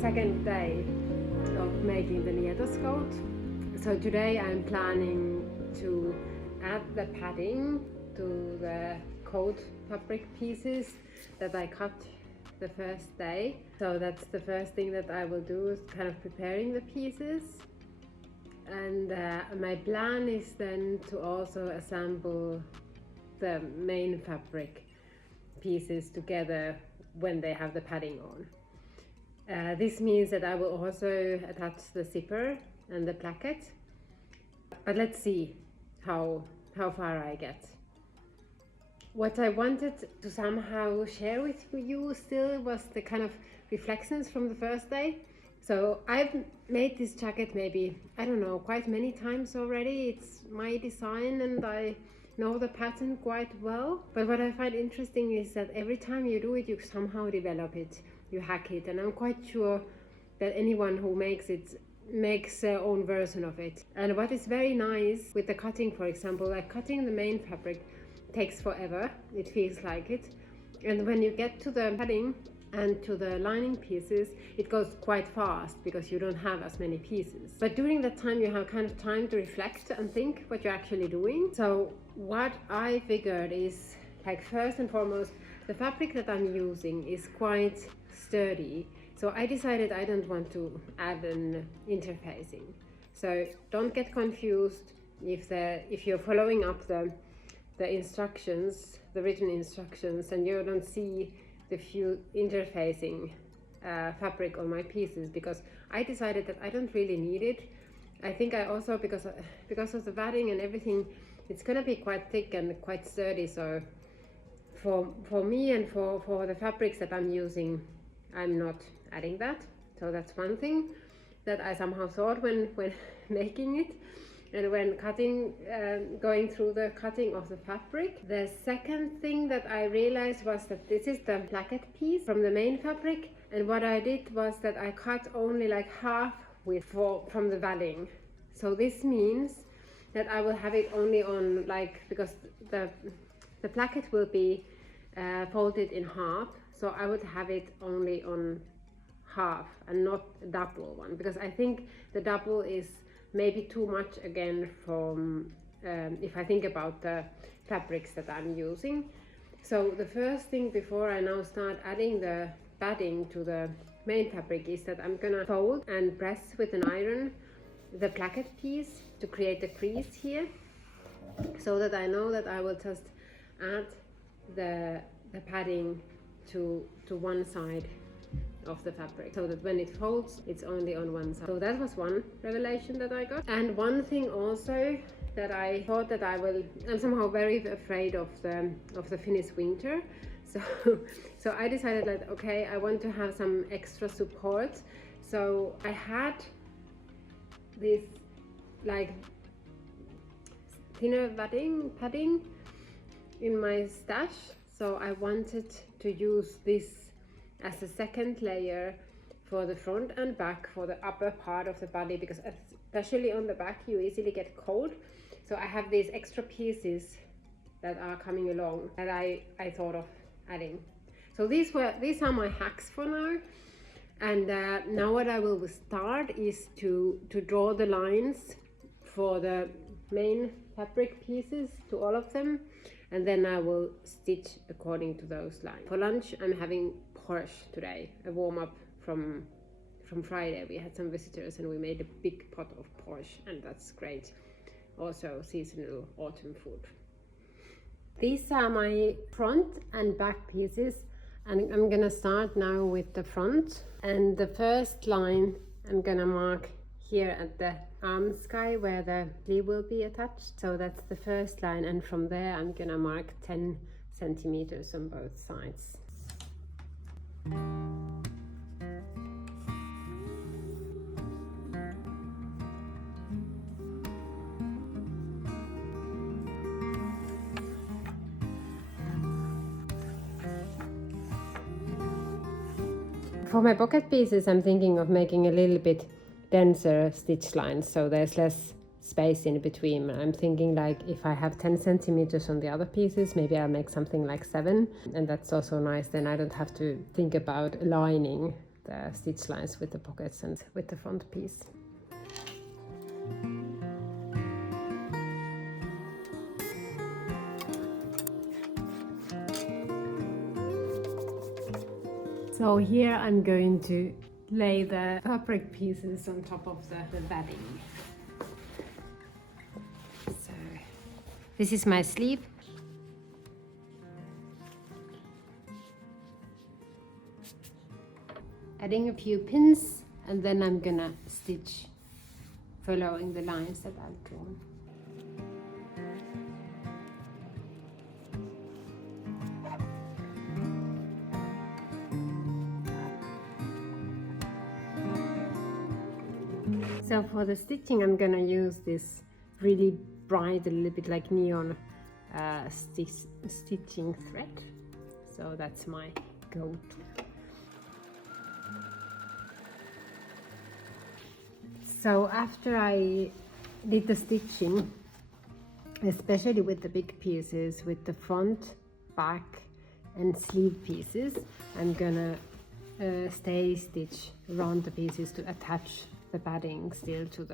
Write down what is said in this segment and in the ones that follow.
second day of making the NIETOS coat. So today I'm planning to add the padding to the coat fabric pieces that I cut the first day. So that's the first thing that I will do, is kind of preparing the pieces. And my plan is then to also assemble the main fabric pieces together when they have the padding on. This means that I will also attach the zipper and the placket, but let's see how far I get. What I wanted to somehow share with you still was the kind of reflections from the first day. So I've made this jacket maybe, I don't know, quite many times already. It's my design and I know the pattern quite well. But what I find interesting is that every time you do it, you somehow develop it, you hack it. And I'm quite sure that anyone who makes it makes their own version of it. And what is very nice with the cutting, for example, like cutting the main fabric takes forever, it feels like it. And when you get to the padding and to the lining pieces, it goes quite fast because you don't have as many pieces. But during that time you have kind of time to reflect and think what you're actually doing. So what I figured is, like, first and foremost, the fabric that I'm using is quite sturdy. So I decided I don't want to add an interfacing. So don't get confused if you're following up the instructions, the written instructions, and you don't see the few interfacing fabric on my pieces, because I decided that I don't really need it. I think I also, because of the wadding and everything, it's gonna be quite thick and quite sturdy. So for me and for the fabrics that I'm using, I'm not adding that. So that's one thing that I somehow thought when making it. And when cutting, going through the cutting of the fabric. The second thing that I realized was that this is the placket piece from the main fabric, and what I did was that I cut only like half width from the wadding. So this means that I will have it only on, like, because the placket will be folded in half, so I would have it only on half and not a double one, because I think the double is maybe too much again from if I think about the fabrics that I'm using. So the first thing before I now start adding the padding to the main fabric is that I'm gonna fold and press with an iron the placket piece to create a crease here, so that I know that I will just add the padding to one side of the fabric, so that when it folds, it's only on one side. So that was one revelation that I got. And one thing also that I thought that I'm somehow very afraid of the Finnish winter. So I decided that, okay, I want to have some extra support. So I had this like thinner padding in my stash. So I wanted to use this as a second layer for the front and back, for the upper part of the body, because especially on the back you easily get cold. So I have these extra pieces that are coming along that I thought of adding. So these are my hacks for now. And now what I will start is to draw the lines for the main fabric pieces to all of them, and then I will stitch according to those lines. For lunch I'm having borsch today, a warm-up from Friday. We had some visitors and we made a big pot of borsch, and that's great. Also seasonal autumn food. These are my front and back pieces, and I'm gonna start now with the front. And the first line I'm gonna mark here at the arm sky where the sleeve will be attached. So that's the first line, and from there I'm gonna mark 10 centimeters on both sides. For my pocket pieces, I'm thinking of making a little bit denser stitch lines, so there's less space in between. I'm thinking, like, if I have 10 centimeters on the other pieces, maybe I'll make something like 7, and that's also nice. Then I don't have to think about aligning the stitch lines with the pockets and with the front piece. So here I'm going to lay the fabric pieces on top of the batting. So this is my sleeve. Adding a few pins, and then I'm gonna stitch following the lines that I've drawn. So for the stitching, I'm gonna use this really bright, a little bit like neon stitching thread. So that's my go-to. So after I did the stitching, especially with the big pieces, with the front, back and sleeve pieces, I'm gonna stay stitch around the pieces to attach the padding still to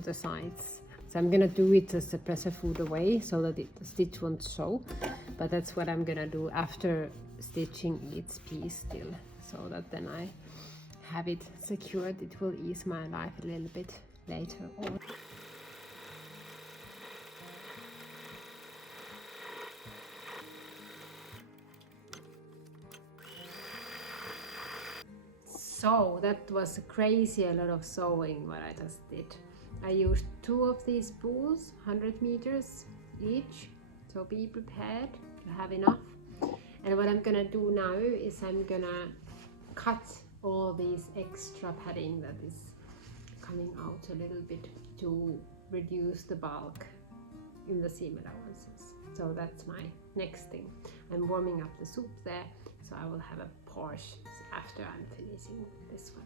the sides. So I'm gonna do it as a pressure foot away so that the stitch won't show, but that's what I'm gonna do after stitching each piece still, so that then I have it secured. It will ease my life a little bit later on. So that was crazy, a lot of sewing what I just did. I used 2 of these spools, 100 meters each, so be prepared to have enough. And what I'm gonna do now is I'm gonna cut all these extra padding that is coming out a little bit to reduce the bulk in the seam allowances. So that's my next thing. I'm warming up the soup there, so I will have a borsch after I'm finishing this one.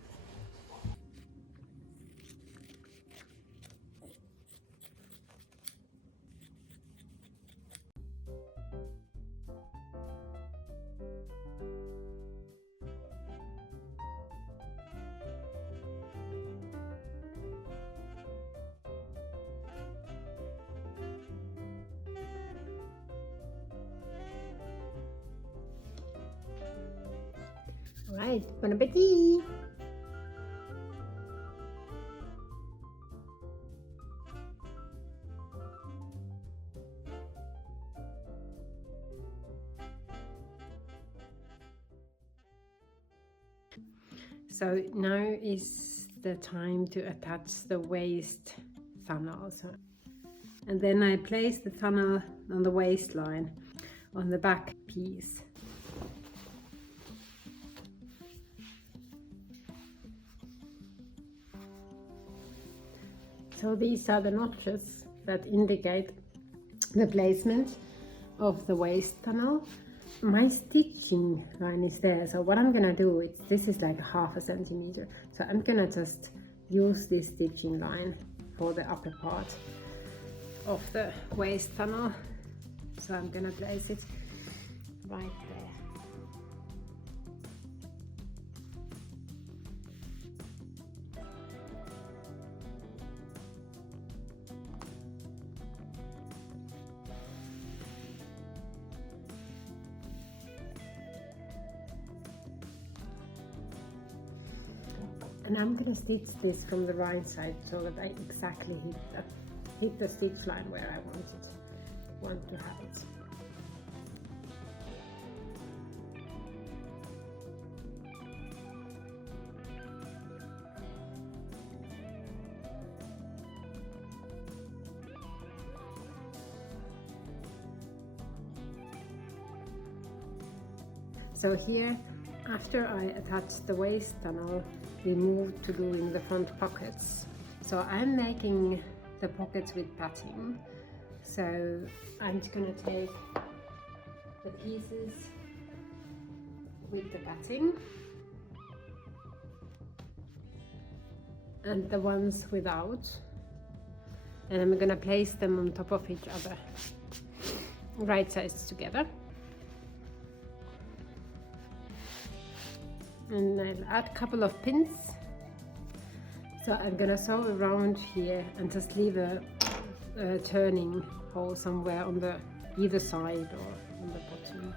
All right, bon appetit! So now is the time to attach the waist funnel. And then I place the funnel on the waistline on the back piece. So these are the notches that indicate the placement of the waist funnel. My stitching line is there, so what I'm gonna do is, this is like 1/2 centimeter, so I'm gonna just use this stitching line for the upper part of the waist funnel. So I'm gonna place it right there. And I'm gonna stitch this from the right side so that I exactly hit the stitch line where I want to have it. So here, after I attach the waist tunnel, we move to doing the front pockets. So I'm making the pockets with batting. So I'm just gonna take the pieces with the batting and the ones without, and I'm gonna place them on top of each other, right sides together. and I'll add a couple of pins. So I'm gonna sew around here and just leave a turning hole somewhere on the either side or on the bottom.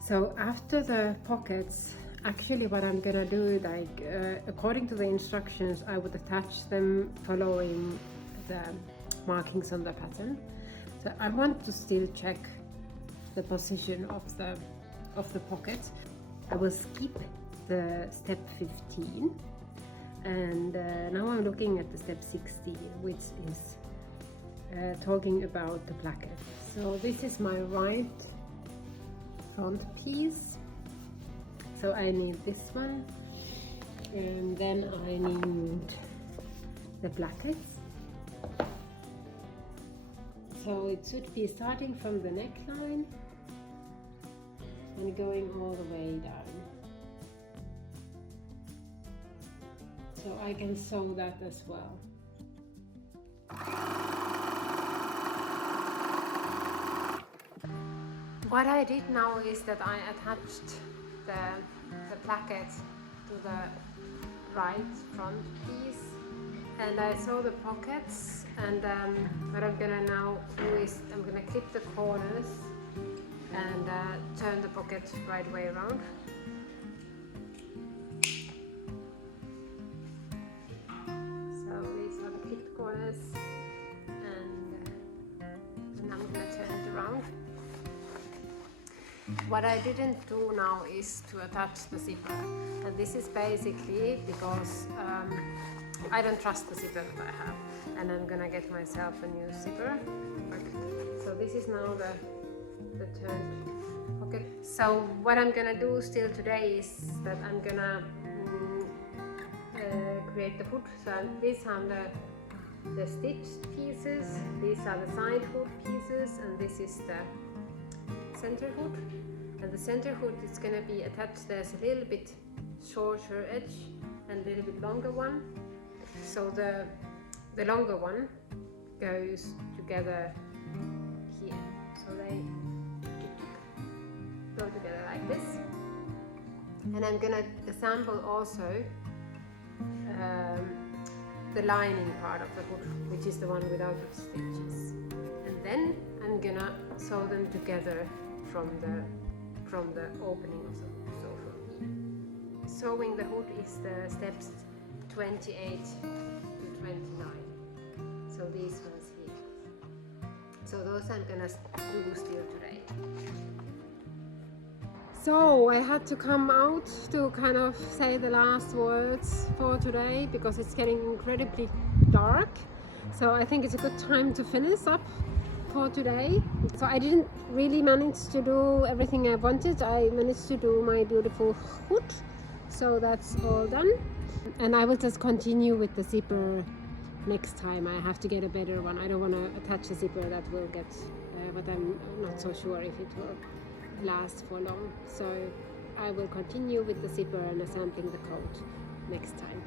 So after the pockets, actually what I'm gonna do, like according to the instructions, I would attach them following the markings on the pattern. So I want to still check the position of the pocket. I will skip the step 15, and now I'm looking at the step 16, which is talking about the placket. So this is my right front piece, so I need this one, and then I need the plackets. So it should be starting from the neckline and going all the way down. So I can sew that as well. What I did now is that I attached the placket to the right front piece, and I sew the pockets, and what I'm gonna now do is I'm gonna clip the corners and turn the pocket right way around. So these are the clipped corners, and I'm gonna turn it around. What I didn't do now is to attach the zipper, and this is basically because I don't trust the zipper that I have, and I'm gonna get myself a new zipper. So this is now the turned pocket. So what I'm gonna do still today is that I'm gonna create the hood. So these are the stitched pieces, these are the side hood pieces, and this is the center hood. And the center hood is gonna be attached. There's a little bit shorter edge and a little bit longer one. So the longer one goes together here. So they go together like this. And I'm gonna assemble also the lining part of the hood, which is the one without the stitches. And then I'm gonna sew them together from the opening of the hood. So from here. Sewing the hood is the steps 28 to 29. So these ones here. So those I'm gonna do still today. So I had to come out to kind of say the last words for today because it's getting incredibly dark. So I think it's a good time to finish up for today. So I didn't really manage to do everything I wanted. I managed to do my beautiful hood. So that's all done. And I will just continue with the zipper next time. I have to get a better one. I don't want to attach a zipper that will get, but I'm not so sure if it will last for long. So I will continue with the zipper and assembling the coat next time.